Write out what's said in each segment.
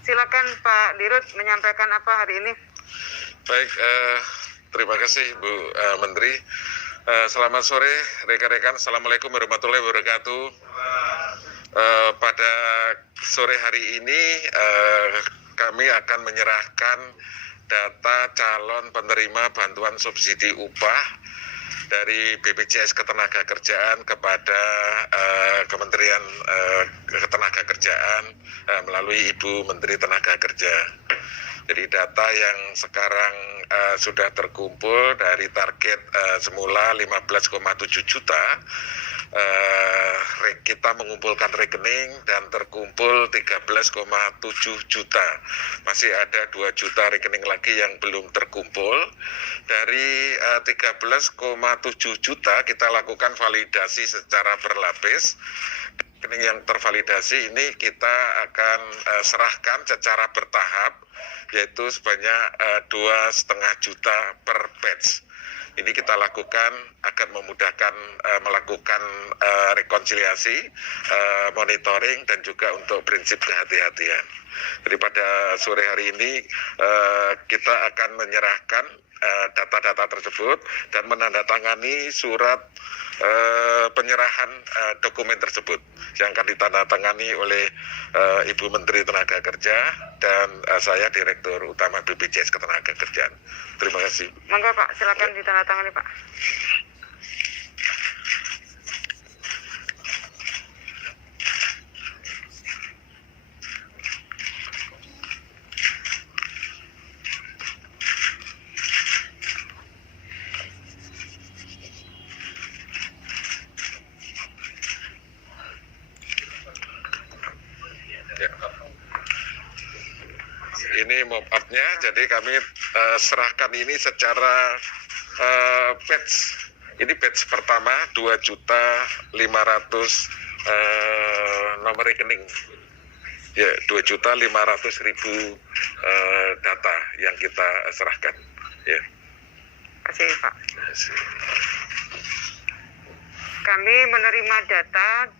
Silakan Pak Dirut menyampaikan apa hari ini. Baik, terima kasih Bu Menteri. Selamat sore rekan-rekan. Assalamualaikum warahmatullahi wabarakatuh. Pada sore hari ini kami akan menyerahkan data calon penerima bantuan subsidi upah dari BPJS Ketenagakerjaan kepada Kementerian Ketenagakerjaan melalui Ibu Menteri Tenaga Kerja. Jadi data yang sekarang sudah terkumpul dari target semula 15,7 juta, kita mengumpulkan rekening dan terkumpul 13,7 juta. Masih ada 2 juta rekening lagi yang belum terkumpul. Dari 13,7 juta kita lakukan validasi secara berlapis. Rekening yang tervalidasi ini kita akan serahkan secara bertahap, yaitu sebanyak 2,5 juta per batch. Ini kita lakukan akan memudahkan melakukan rekonsiliasi, monitoring, dan juga untuk prinsip kehati-hatian. Jadi pada sore hari ini kita akan menyerahkan data-data tersebut dan menandatangani surat penyerahan dokumen tersebut yang akan ditandatangani oleh Ibu Menteri Tenaga Kerja dan saya Direktur Utama BPJS Ketenagakerjaan. Terima kasih. Monggo Pak, silakan ditandatangani Pak. Ini mop-up-nya, jadi kami serahkan ini secara batch. Ini batch pertama 2.500.000 nomor rekening. Ya, 2.500.000 data yang kita serahkan. Ya. Terima kasih Pak. Kami menerima data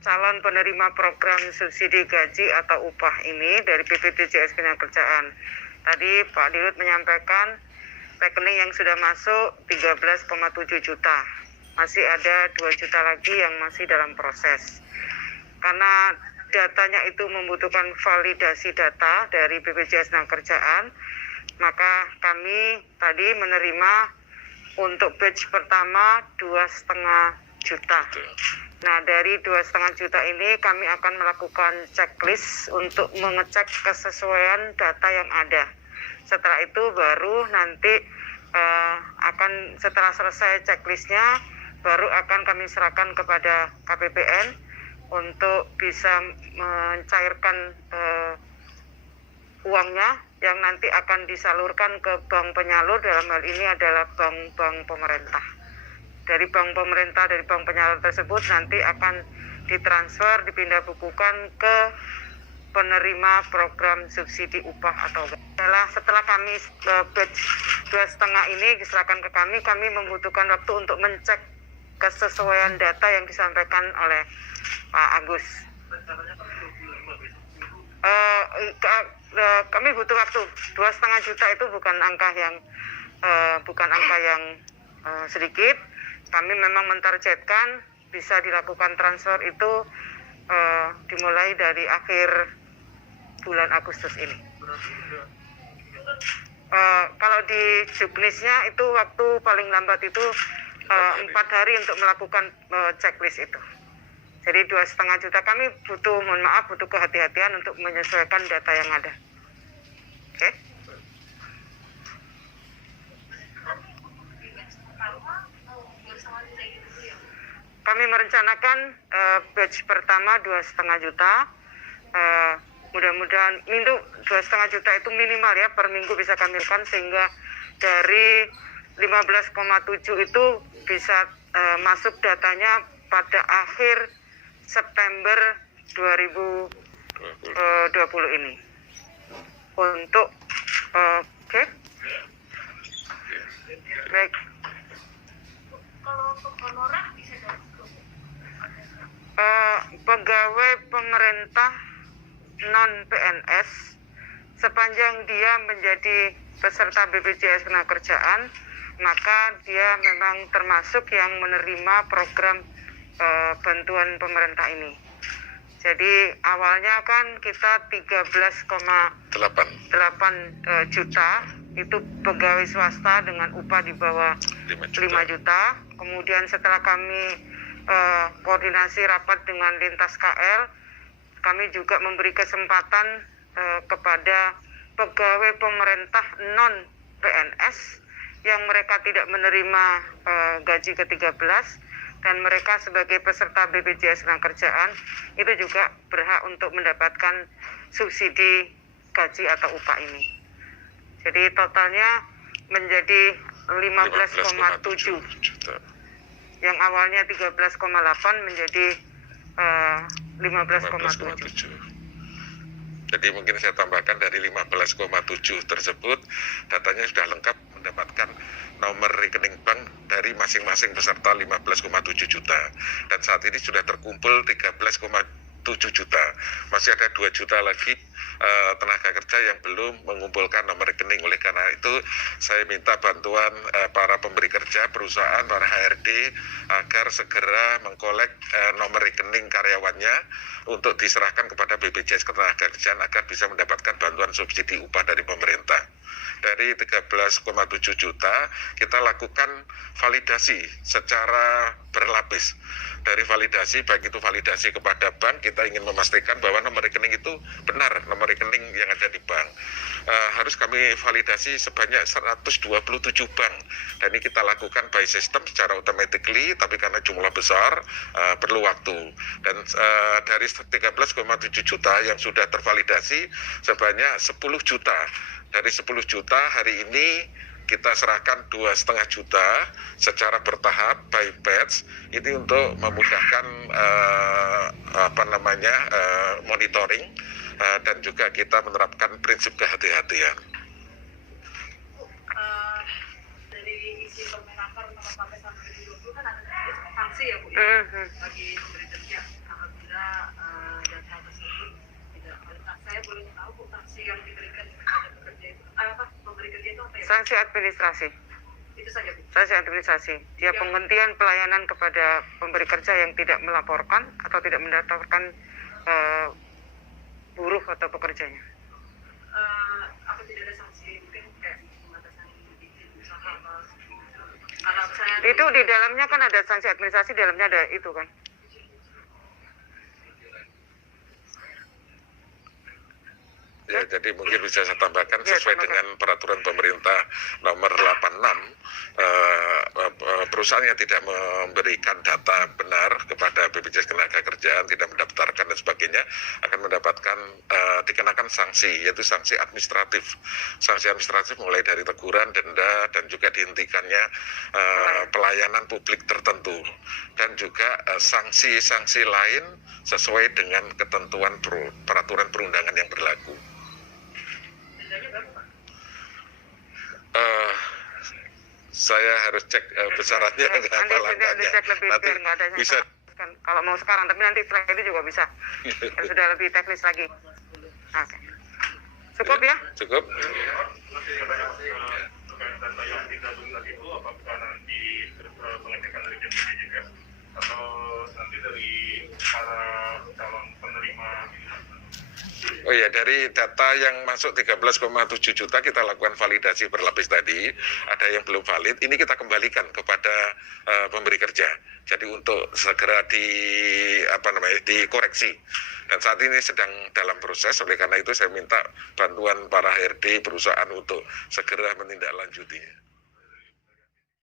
calon penerima program subsidi gaji atau upah ini dari BPJS Ketenagakerjaan. Tadi Pak Dirut menyampaikan rekening yang sudah masuk 13,7 juta. Masih ada 2 juta lagi yang masih dalam proses. Karena datanya itu membutuhkan validasi data dari BPJS Ketenagakerjaan, maka kami tadi menerima untuk batch pertama 2,5 juta. Nah, dari 2,5 juta ini kami akan melakukan checklist untuk mengecek kesesuaian data yang ada. Setelah itu baru nanti setelah selesai checklistnya, baru akan kami serahkan kepada KPPN untuk bisa mencairkan uangnya yang nanti akan disalurkan ke bank penyalur, dalam hal ini adalah bank-bank pemerintah. Dari bank pemerintah, dari bank penyalur tersebut nanti akan ditransfer, dipindah bukukan ke penerima program subsidi upah atau setelah kami batch 2,5 ini diserahkan ke kami membutuhkan waktu untuk mencek kesesuaian data yang disampaikan oleh Pak Agus. Kami butuh waktu. 2,5 juta itu bukan angka yang sedikit. Kami memang mentargetkan bisa dilakukan transfer itu dimulai dari akhir bulan Agustus ini. Kalau di juknisnya itu waktu paling lambat itu 4 hari untuk melakukan checklist itu. Jadi 2,5 juta kami butuh kehati-hatian untuk menyesuaikan data yang ada. Oke? Kami merencanakan batch pertama 2,5 juta. Mudah-mudahan itu 2,5 juta itu minimal ya, per minggu bisa kami lakukan, sehingga dari 15,7 itu bisa masuk datanya pada akhir September 2020 ini. Untuk oke. Baik. Kalau untuk honorer bisa dari pegawai pemerintah non PNS sepanjang dia menjadi peserta BPJS Ketenagakerjaan, maka dia memang termasuk yang menerima program bantuan pemerintah ini. Jadi awalnya kan kita 13,8 juta itu pegawai swasta dengan upah di bawah 5 juta. Kemudian setelah kami koordinasi rapat dengan lintas KL, kami juga memberi kesempatan kepada pegawai pemerintah non PNS yang mereka tidak menerima gaji ke-13 dan mereka sebagai peserta BPJS Ketenagakerjaan itu juga berhak untuk mendapatkan subsidi gaji atau upah ini. Jadi totalnya menjadi 15,7 juta. Yang awalnya 13,8 menjadi 15,7. Jadi mungkin saya tambahkan dari 15,7 tersebut datanya sudah lengkap mendapatkan nomor rekening bank dari masing-masing peserta 15,7 juta dan saat ini sudah terkumpul 13,7 juta. Masih ada 2 juta lagi tenaga kerja yang belum mengumpulkan nomor rekening. Oleh karena itu saya minta bantuan para pemberi kerja, perusahaan, para HRD agar segera mengkolek nomor rekening karyawannya untuk diserahkan kepada BPJS Ketenagakerjaan agar bisa mendapatkan bantuan subsidi upah dari pemerintah. Dari 13,7 juta kita lakukan validasi secara berlapis. Dari validasi, baik itu validasi kepada bank, kita ingin memastikan bahwa nomor rekening itu benar nomor rekening yang ada di bank. Harus kami validasi sebanyak 127 bank dan ini kita lakukan by system secara automatically, tapi karena jumlah besar perlu waktu. Dan dari 13,7 juta yang sudah tervalidasi sebanyak 10 juta. Dari 10 juta hari ini kita serahkan 2,5 juta secara bertahap by batch ini untuk memudahkan monitoring dan juga kita menerapkan prinsip kehati-hatian. Dari isi Permenaker nomor 14/2020 kan ada sanksi ya Bu bagi pemberi kerja apabila data tersebut tidak valid. Saya boleh tahu Bu, sanksi yang diberikan kepada pekerja itu pemberi kerja itu apa ya? Sanksi administrasi. Itu saja Bu. Sanksi administrasi. Dia penghentian pelayanan kepada pemberi kerja yang tidak melaporkan atau tidak mendaftarkan buruh atau pekerjanya. Apa tidak ada sanksi mungkin kayak pembatasan izin usaha kalau saya Itu di dalamnya kan ada sanksi administrasi, di dalamnya ada itu kan. Ya, jadi mungkin bisa saya tambahkan sesuai dengan peraturan pemerintah nomor 86, perusahaan yang tidak memberikan data benar kepada BPJS Ketenagakerjaan, tidak mendaftarkan dan sebagainya akan mendapatkan dikenakan sanksi, yaitu sanksi administratif. Sanksi administratif mulai dari teguran, denda, dan juga dihentikannya pelayanan publik tertentu, dan juga sanksi-sanksi lain sesuai dengan ketentuan peraturan perundangan yang berlaku. Saya harus cek besarannya Nanti cek lebih nanti nggak adanya bisa kalau mau sekarang, tapi nanti setelah itu juga bisa. Yang sudah lebih teknis lagi. Oke. Cukup ya? Cukup. Data yang digabungkan itu apakah nanti pengecekan dari BPJS atau nanti dari para calon penerima? Oh ya, dari data yang masuk 13,7 juta kita lakukan validasi berlapis tadi, ada yang belum valid, ini kita kembalikan kepada pemberi kerja. Jadi untuk segera dikoreksi. Dan saat ini sedang dalam proses, oleh karena itu saya minta bantuan para HRD perusahaan untuk segera menindaklanjutinya.